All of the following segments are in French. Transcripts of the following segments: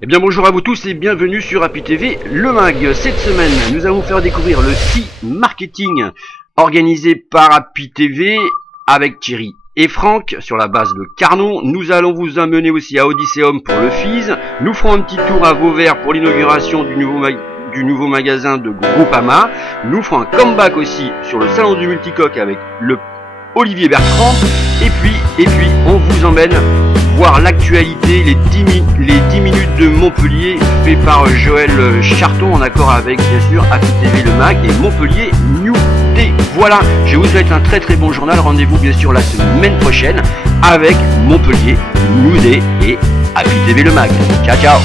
Eh bien bonjour à vous tous et bienvenue sur Happy TV, le mag. Cette semaine, nous allons vous faire découvrir le C-Marketing organisé par Happy TV avec Thierry et Franck sur la base de Carnon. Nous allons vous amener aussi à Odysseum pour le FIS. Nous ferons un petit tour à Vauvert pour l'inauguration du nouveau magasin de Groupama. Nous ferons un comeback aussi sur le salon du multicoque avec le Olivier Bertrand. Et puis on vous emmène voir l'actualité, les 10 minutes de Montpellier fait par Joël Charton en accord avec bien sûr Happy TV le mag et Montpellier New Day. Voilà, je vous souhaite un très bon journal. Rendez-vous bien sûr la semaine prochaine avec Montpellier New Day et Happy TV le mag. Ciao ciao.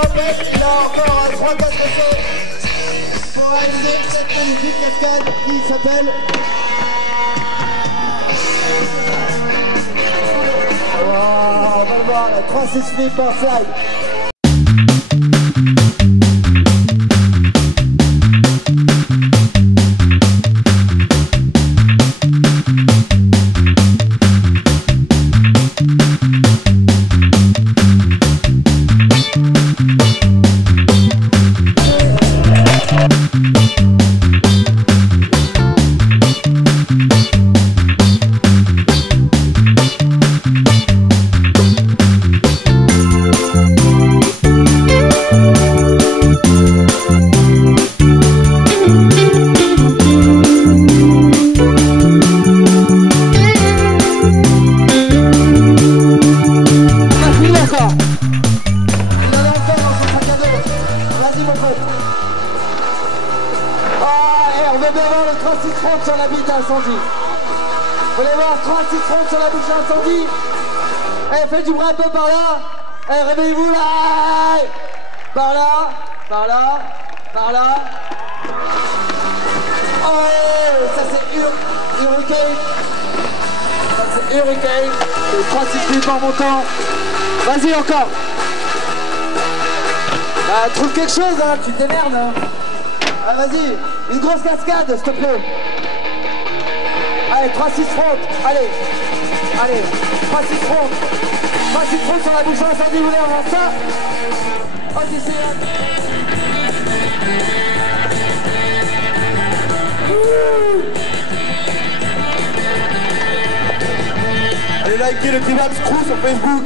rappelle, il a encore 3 cascades pour réaliser cette magnifique cascade qui s'appelle... Wow, on va le voir, la 3-6 flip inside. Sur la bite incendie. Vous voulez voir 36 fronts sur la bouche incendie. Eh, faites du bras un peu par là. Eh, réveillez-vous là. Par là, par là, par là. Oh, ça c'est Hurricane. Ça c'est Hurricane. 36 minutes en montant. Vas-y encore. Bah, trouve quelque chose, hein. Tu te démerdes, hein. Ah, vas-y. Une grosse cascade, s'il te plaît. Allez, 3-6 fronts, allez, allez, 3-6 fronts, 3-6 fronts sur la bouche incendie, vous voulez avoir ça? Ok, c'est là. Allez liker le Trimax Crew sur Facebook.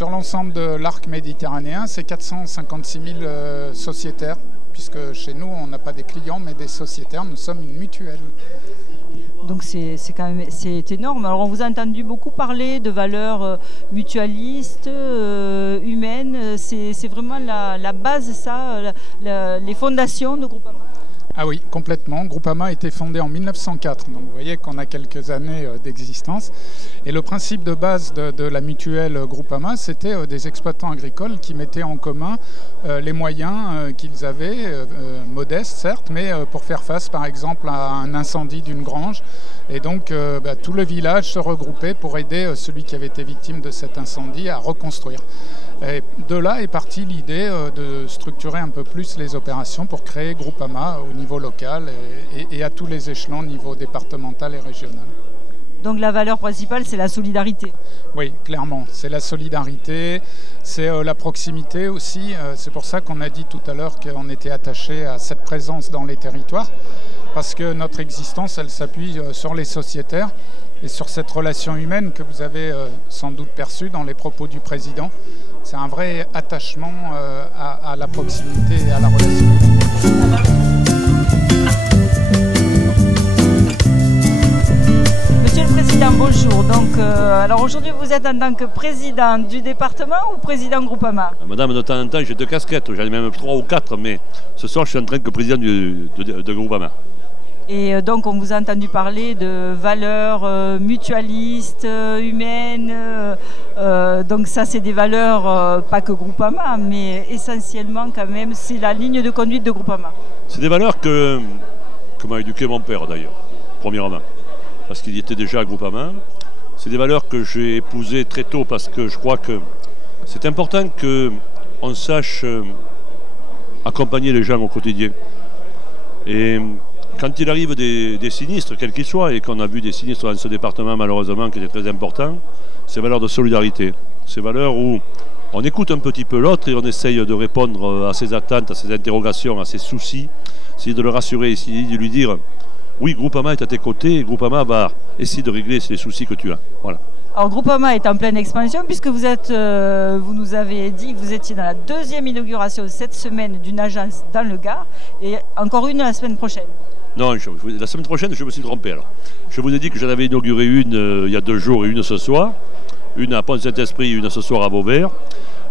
sur l'ensemble de l'arc méditerranéen, c'est 456 000 sociétaires, puisque chez nous, on n'a pas des clients, mais des sociétaires. Nous sommes une mutuelle. Donc c'est quand même énorme. Alors on vous a entendu beaucoup parler de valeurs mutualistes, humaines. C'est vraiment la base, ça, les fondations de Groupama. Ah oui, complètement. Groupama a été fondé en 1904, donc vous voyez qu'on a quelques années d'existence. Et le principe de base de la mutuelle Groupama, c'était des exploitants agricoles qui mettaient en commun les moyens qu'ils avaient, modestes certes, mais pour faire face par exemple à un incendie d'une grange. Et donc tout le village se regroupait pour aider celui qui avait été victime de cet incendie à reconstruire. Et de là est partie l'idée de structurer un peu plus les opérations pour créer Groupama au niveau local et à tous les échelons, au niveau départemental et régional. Donc la valeur principale, c'est la solidarité. Oui, clairement. C'est la solidarité, c'est la proximité aussi. C'est pour ça qu'on a dit tout à l'heure qu'on était attaché à cette présence dans les territoires, parce que notre existence, elle s'appuie sur les sociétaires et sur cette relation humaine que vous avez sans doute perçue dans les propos du président. C'est un vrai attachement à la proximité et à la relation. Monsieur le Président, bonjour. Donc, alors aujourd'hui, vous êtes en tant que président du département ou président Groupama? Madame, de temps en temps, j'ai 2 casquettes, j'en ai même 3 ou 4, mais ce soir, je suis en train que président de Groupama. Et donc, on vous a entendu parler de valeurs mutualistes, humaines. Donc ça, c'est des valeurs, pas que Groupama, mais essentiellement quand même, c'est la ligne de conduite de Groupama. C'est des valeurs que m'a éduqué mon père d'ailleurs, premièrement, parce qu'il y était déjà à Groupama. C'est des valeurs que j'ai épousées très tôt parce que je crois que c'est important qu'on sache accompagner les gens au quotidien. Et quand il arrive des sinistres, quels qu'ils soient, et qu'on a vu des sinistres dans ce département malheureusement qui étaient très importants, ces valeurs de solidarité, ces valeurs où on écoute un petit peu l'autre et on essaye de répondre à ses attentes, à ses interrogations, à ses soucis, essayer de le rassurer, essayer de lui dire oui, Groupama est à tes côtés et Groupama va essayer de régler les soucis que tu as. Voilà. Alors Groupama est en pleine expansion puisque vous nous avez dit que vous étiez dans la 2e inauguration cette semaine d'une agence dans le Gard et encore une la semaine prochaine. Non, la semaine prochaine, je me suis trompé alors. Je vous ai dit que j'en avais inauguré une il y a 2 jours et une ce soir. Une à Pont-Saint-Esprit et une ce soir à Vauvert.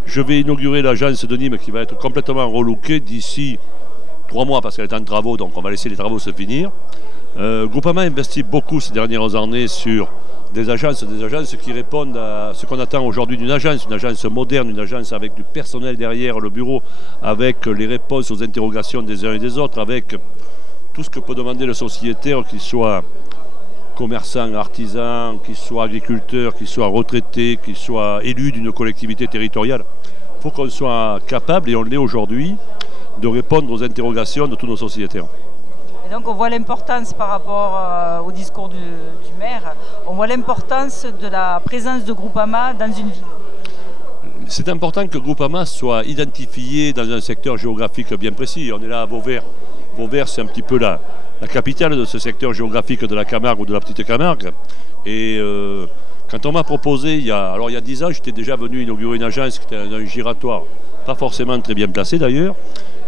Je vais inaugurer l'agence de Nîmes qui va être complètement relookée d'ici 3 mois parce qu'elle est en travaux, donc on va laisser les travaux se finir. Groupama investit beaucoup ces dernières années sur des agences qui répondent à ce qu'on attend aujourd'hui d'une agence, une agence moderne, une agence avec du personnel derrière le bureau, avec les réponses aux interrogations des uns et des autres, avec tout ce que peut demander le sociétaire, qu'il soit commerçant, artisan, qu'il soit agriculteur, qu'il soit retraité, qu'il soit élu d'une collectivité territoriale. Il faut qu'on soit capable, et on l'est aujourd'hui, de répondre aux interrogations de tous nos sociétaires. Et donc on voit l'importance par rapport au discours du maire, on voit l'importance de la présence de Groupama dans une ville. C'est important que Groupama soit identifié dans un secteur géographique bien précis. On est là à Vauvert. Vauvert, c'est un petit peu la capitale de ce secteur géographique de la Camargue ou de la Petite Camargue. Et quand on m'a proposé, il y a 10 ans, j'étais déjà venu inaugurer une agence qui était un giratoire, pas forcément très bien placé d'ailleurs.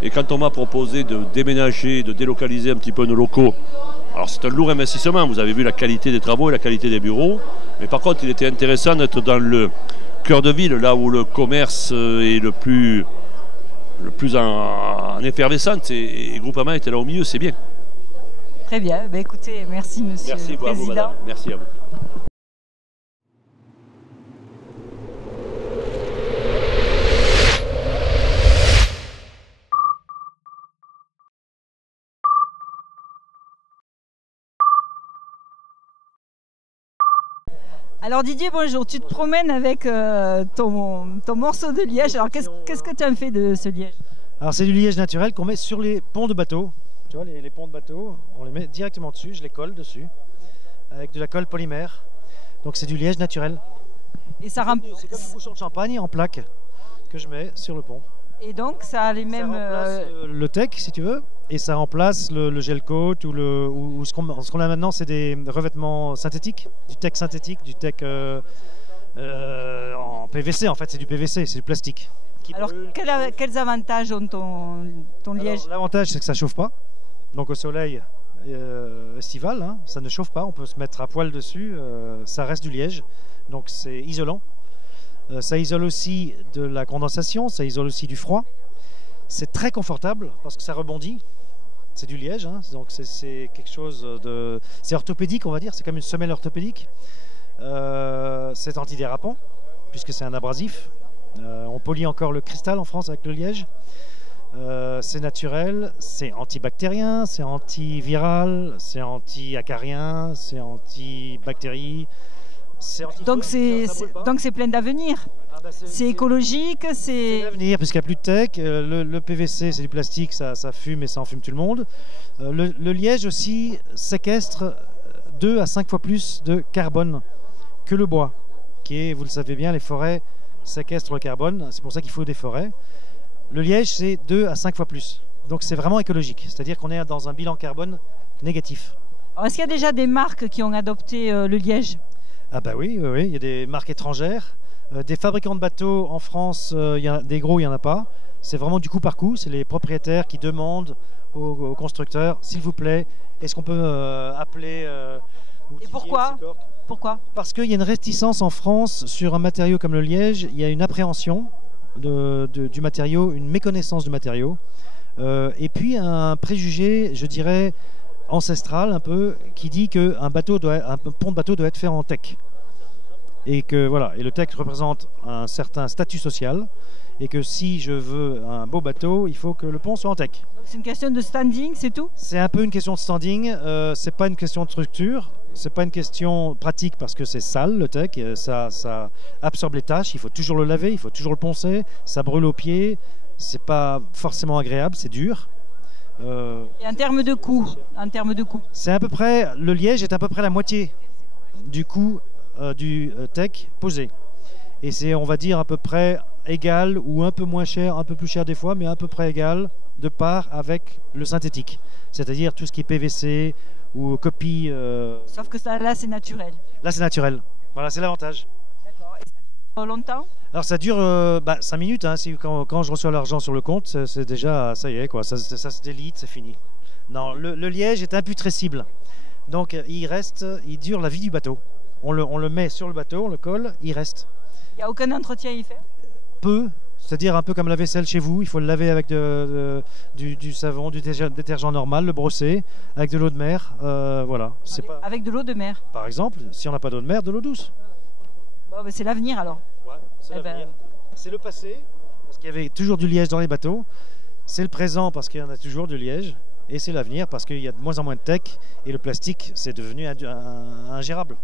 Et quand on m'a proposé de déménager, de délocaliser un petit peu nos locaux, alors c'est un lourd investissement, vous avez vu la qualité des travaux et la qualité des bureaux, mais par contre il était intéressant d'être dans le cœur de ville, là où le commerce est le plus en effervescence, et Groupama était là au milieu, c'est bien. Très bien, ben écoutez, merci Monsieur le Président. Vous, madame. Merci à vous. Alors Didier, bonjour, tu te promènes avec ton morceau de liège. Alors qu'est-ce que tu as fait de ce liège? Alors c'est du liège naturel qu'on met sur les ponts de bateaux. Tu vois, les ponts de bateaux, on les met directement dessus, je les colle dessus, avec de la colle polymère. Donc c'est du liège naturel. Et ça C'est comme une bouchon de champagne en plaque que je mets sur le pont. Et donc ça a les mêmes... Ça remplace le tech si tu veux, et ça remplace le gel coat ou ce qu'on a maintenant, c'est des revêtements synthétiques, du tech synthétique, du tech En PVC, en fait, c'est du PVC, c'est du plastique. Alors, quels avantages ont ton liège? L'avantage, c'est que ça ne chauffe pas. Donc au soleil estival, hein, ça ne chauffe pas, on peut se mettre à poil dessus, ça reste du liège, donc c'est isolant. Ça isole aussi de la condensation, ça isole aussi du froid. C'est très confortable parce que ça rebondit. C'est du liège, hein, donc c'est quelque chose de... C'est orthopédique, on va dire, c'est comme une semelle orthopédique. C'est antidérapant, puisque c'est un abrasif. On polie encore le cristal en France avec le liège. C'est naturel, c'est antibactérien, c'est antiviral, c'est anti-acarien, c'est antibactérie. Donc c'est plein d'avenir. C'est écologique, c'est l'avenir, puisqu'il n'y a plus de tech. Le PVC, c'est du plastique, ça fume et ça enfume tout le monde. Le liège aussi séquestre 2 à 5 fois plus de carbone que le bois, qui est, vous le savez bien, les forêts séquestrent le carbone, c'est pour ça qu'il faut des forêts. Le liège, c'est 2 à 5 fois plus. Donc c'est vraiment écologique, c'est-à-dire qu'on est dans un bilan carbone négatif. Est-ce qu'il y a déjà des marques qui ont adopté le liège? Ah bah oui, il y a des marques étrangères. Des fabricants de bateaux en France, des gros, il n'y en a pas. C'est vraiment du coup par coup, c'est les propriétaires qui demandent aux constructeurs, s'il vous plaît, est-ce qu'on peut appeler... Et pourquoi? Parce qu'il y a une réticence en France sur un matériau comme le liège, il y a une appréhension du matériau, une méconnaissance du matériau, et puis un préjugé, je dirais, ancestral un peu, qui dit qu'un pont de bateau doit être fait en teck. Et que voilà, et le teck représente un certain statut social, et que si je veux un beau bateau, il faut que le pont soit en teck. C'est une question de standing, c'est tout? C'est un peu une question de standing, c'est pas une question de structure, c'est pas une question pratique parce que c'est sale le teck, ça absorbe les tâches, il faut toujours le laver, il faut toujours le poncer, ça brûle aux pieds, c'est pas forcément agréable, c'est dur. Et en termes de coût, c'est à peu près, le liège est à peu près la moitié du coût du teck posé. Et c'est, on va dire, à peu près égal ou un peu moins cher, un peu plus cher des fois, mais à peu près égal de part avec le synthétique. C'est-à-dire tout ce qui est PVC ou copie. Sauf que ça, là, c'est naturel. Là, c'est naturel. Voilà, c'est l'avantage. D'accord. Et ça dure longtemps? Alors, ça dure 5 minutes. Hein, quand je reçois l'argent sur le compte, c'est déjà, ça y est, quoi. Ça se délite, c'est fini. Non, le liège est imputrescible. Donc, il dure la vie du bateau. On le met sur le bateau, on le colle, il reste. Il n'y a aucun entretien à y faire? Peu, c'est-à-dire un peu comme la vaisselle chez vous, il faut le laver avec du savon, du détergent normal, le brosser, avec de l'eau de mer, voilà. Avec de l'eau de mer? Par exemple, si on n'a pas d'eau de mer, de l'eau douce. Bon, c'est l'avenir alors. Ouais, c'est l'avenir. C'est le passé, parce qu'il y avait toujours du liège dans les bateaux, c'est le présent parce qu'il y en a toujours du liège, et c'est l'avenir parce qu'il y a de moins en moins de tech, et le plastique, c'est devenu ingérable.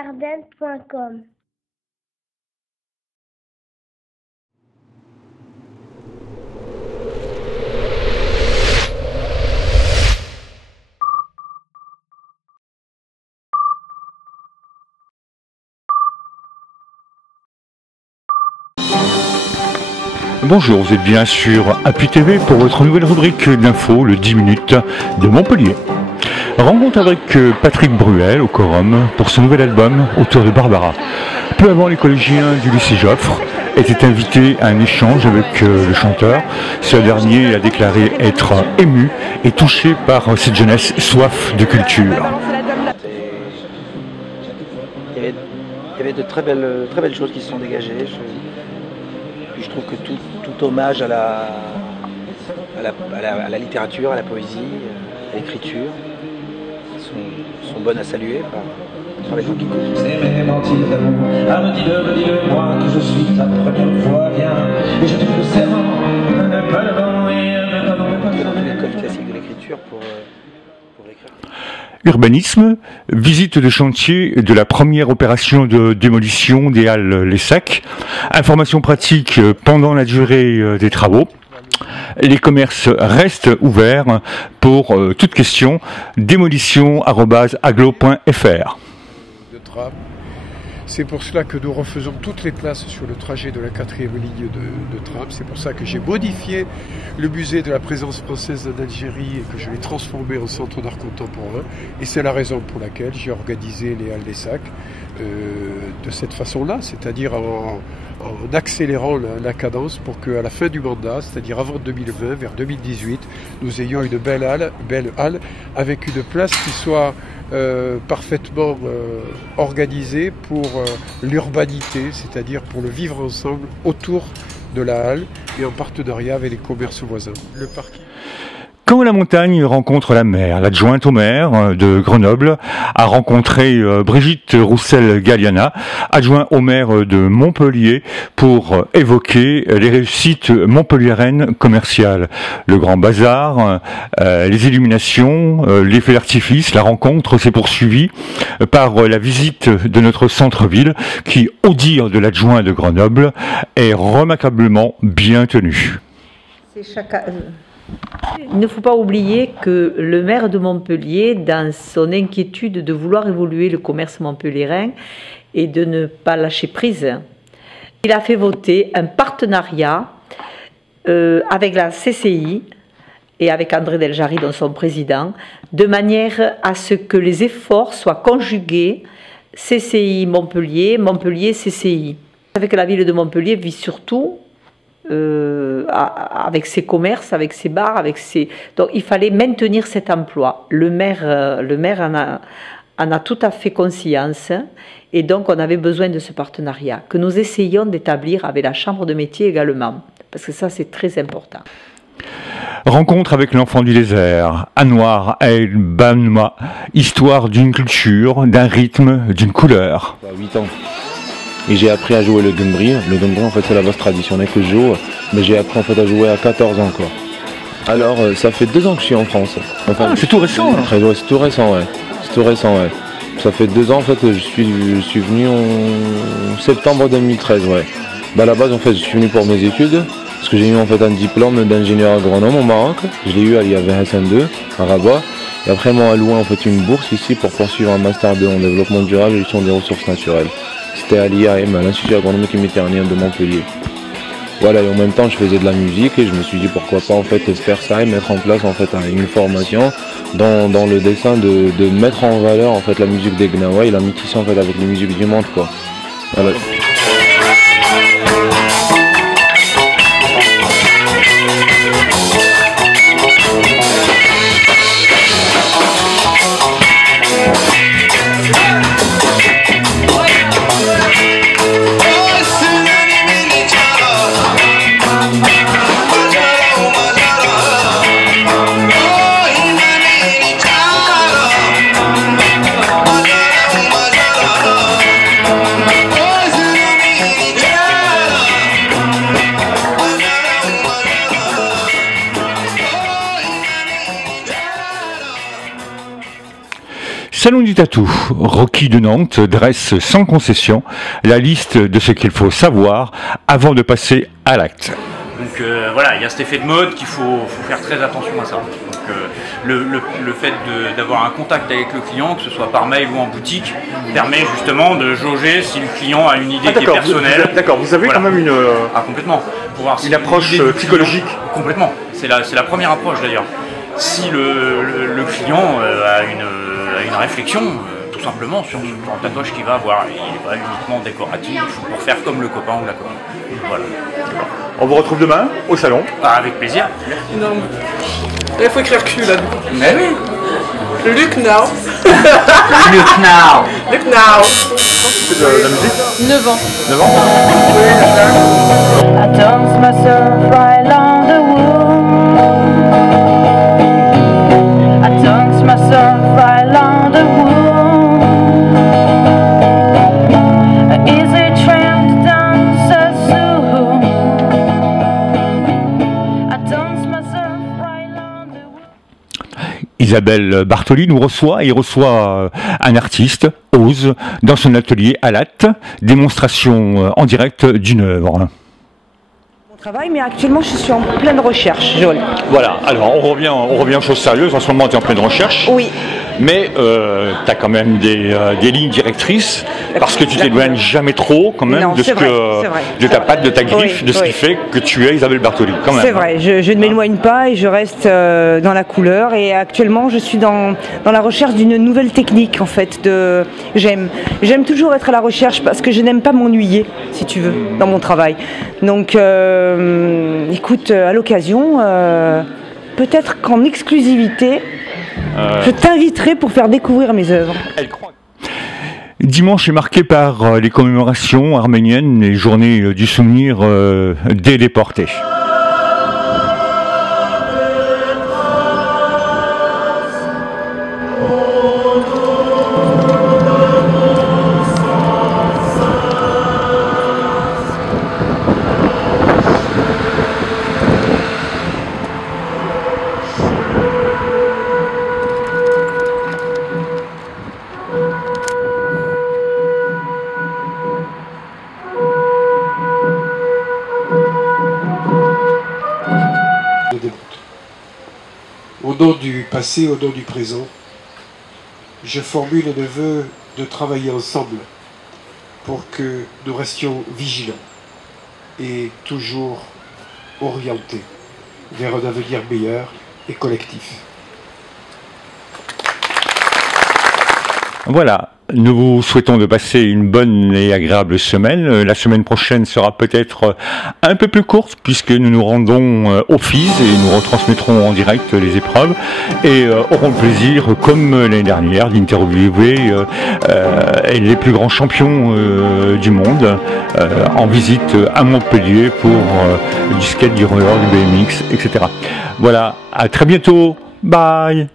www.ardenne.com. Bonjour, vous êtes bien sur Happy TV pour votre nouvelle rubrique d'infos, le 10 minutes de Montpellier. Rencontre avec Patrick Bruel au Quorum pour son nouvel album Autour de Barbara. Peu avant, les collégiens du lycée Joffre étaient invités à un échange avec le chanteur. Ce dernier a déclaré être ému et touché par cette jeunesse soif de culture. Il y avait de très belles choses qui se sont dégagées. Puis je trouve que tout hommage à la littérature, à la poésie, à l'écriture sont bonnes à saluer par les gens qui écoutent. C'est mentir d'amour, dis-le-moi que je suis ta première fois, viens, et je te le serment, ne pas le dans l'école classique de l'écriture pour écrire. Urbanisme, visite de chantier de la première opération de démolition des halles Les Sacs, informations pratiques pendant la durée des travaux. Les commerces restent ouverts pour toute question, démolition@aglo.fr. C'est pour cela que nous refaisons toutes les places sur le trajet de la 4e ligne de tram. C'est pour ça que j'ai modifié le musée de la présence française en Algérie et que je l'ai transformé en centre d'art contemporain. Et c'est la raison pour laquelle j'ai organisé les Halles des Sacs de cette façon-là, c'est-à-dire en accélérant la cadence pour qu'à la fin du mandat, c'est-à-dire avant 2020, vers 2018, nous ayons une belle halle avec une place qui soit parfaitement organisée pour l'urbanité, c'est-à-dire pour le vivre ensemble autour de la halle et en partenariat avec les commerces voisins. Le parking. Quand la montagne rencontre la mer, l'adjointe au maire de Grenoble a rencontré Brigitte Roussel-Galliana, adjoint au maire de Montpellier, pour évoquer les réussites montpelliéraines commerciales. Le grand bazar, les illuminations, les feux d'artifice, la rencontre s'est poursuivie par la visite de notre centre-ville qui, au dire de l'adjoint de Grenoble, est remarquablement bien tenue. Il ne faut pas oublier que le maire de Montpellier, dans son inquiétude de vouloir évoluer le commerce montpelliérain et de ne pas lâcher prise, il a fait voter un partenariat avec la CCI et avec André Deljari, dont son président, de manière à ce que les efforts soient conjugués CCI Montpellier, Montpellier CCI. Vous savez que la ville de Montpellier vit surtout avec ses commerces, avec ses bars, donc il fallait maintenir cet emploi. Le maire en a tout à fait conscience et donc on avait besoin de ce partenariat que nous essayons d'établir avec la chambre de métier également, parce que ça c'est très important. Rencontre avec l'enfant du désert, Anwar El Banma, histoire d'une culture, d'un rythme, d'une couleur. 8 ans. Et j'ai appris à jouer le gumbri. Le gumbri en fait c'est la basse traditionnelle que je joue, mais j'ai appris en fait à jouer à 14 ans quoi. Alors ça fait 2 ans que je suis en France. Enfin, c'est tout récent. Ouais, c'est tout récent, ouais. C'est tout récent, ouais. Ça fait 2 ans en fait, je suis venu en septembre 2013, ouais. Bah à la base en fait je suis venu pour mes études, parce que j'ai eu en fait un diplôme d'ingénieur agronome au Maroc. Je l'ai eu à l'IAV Hassan 2 à Rabat. Et après ils m'ont alloué en fait une bourse ici pour poursuivre un master 2 en développement durable et gestion des ressources naturelles. C'était à l'IAM, à l'Institut agronomique et méditerranéen de Montpellier. Voilà, et en même temps je faisais de la musique et je me suis dit pourquoi pas en fait faire ça et mettre en place en fait une formation dans le dessin de mettre en valeur en fait la musique des Gnawa et la métisser en fait avec les musiques du monde quoi. Voilà. Salon du Tatou, Rocky de Nantes dresse sans concession la liste de ce qu'il faut savoir avant de passer à l'acte. Donc voilà, il y a cet effet de mode qu'il faut faire très attention à ça. Donc le fait d'avoir un contact avec le client, que ce soit par mail ou en boutique, permet justement de jauger si le client a une idée qui est personnelle. D'accord, vous avez quand même une... complètement. Pour voir si une approche psychologique. Complètement. C'est la première approche d'ailleurs. Si le client a une réflexion, tout simplement sur le tatouage qu'il va avoir, il n'est pas uniquement décoratif pour faire comme le copain ou la copine. Voilà. On vous retrouve demain au salon. Avec plaisir. Non. Il faut écrire Q là. Mais oui. Luc Now. Luc Now. Luc Now. C'est de la musique 9 ans. 9 ans. I dance myself right along the wall. I dance myself right along the wall. Is it trying to dance as soon? I dance myself right along the wall. Isabelle Bartoli nous reçoit, et il reçoit un artiste, Ose, dans son atelier à Latte, démonstration en direct d'une œuvre. Travail, mais actuellement je suis en pleine recherche, Joël. Voilà, alors on revient aux choses sérieuses. En ce moment tu es en pleine recherche. Oui. Mais tu as quand même des lignes directrices, parce que tu t'éloignes jamais trop quand même de ta patte, de ta griffe, de ce qui fait que tu es Isabelle Bartoli quand même. C'est vrai, je ne m'éloigne pas et je reste dans la couleur, et actuellement je suis dans la recherche d'une nouvelle technique en fait. J'aime toujours être à la recherche parce que je n'aime pas m'ennuyer, si tu veux, dans mon travail. Donc écoute, à l'occasion, peut-être qu'en exclusivité, je t'inviterai pour faire découvrir mes œuvres. Dimanche est marqué par les commémorations arméniennes, les journées du souvenir des déportés. Au nom du passé, au nom du présent, je formule le vœu de travailler ensemble pour que nous restions vigilants et toujours orientés vers un avenir meilleur et collectif. Voilà, nous vous souhaitons de passer une bonne et agréable semaine. La semaine prochaine sera peut-être un peu plus courte, puisque nous nous rendons au FIS et nous retransmettrons en direct les épreuves et aurons le plaisir, comme l'année dernière, d'interviewer les plus grands champions du monde en visite à Montpellier pour du skate, du roller, du BMX, etc. Voilà, à très bientôt, bye.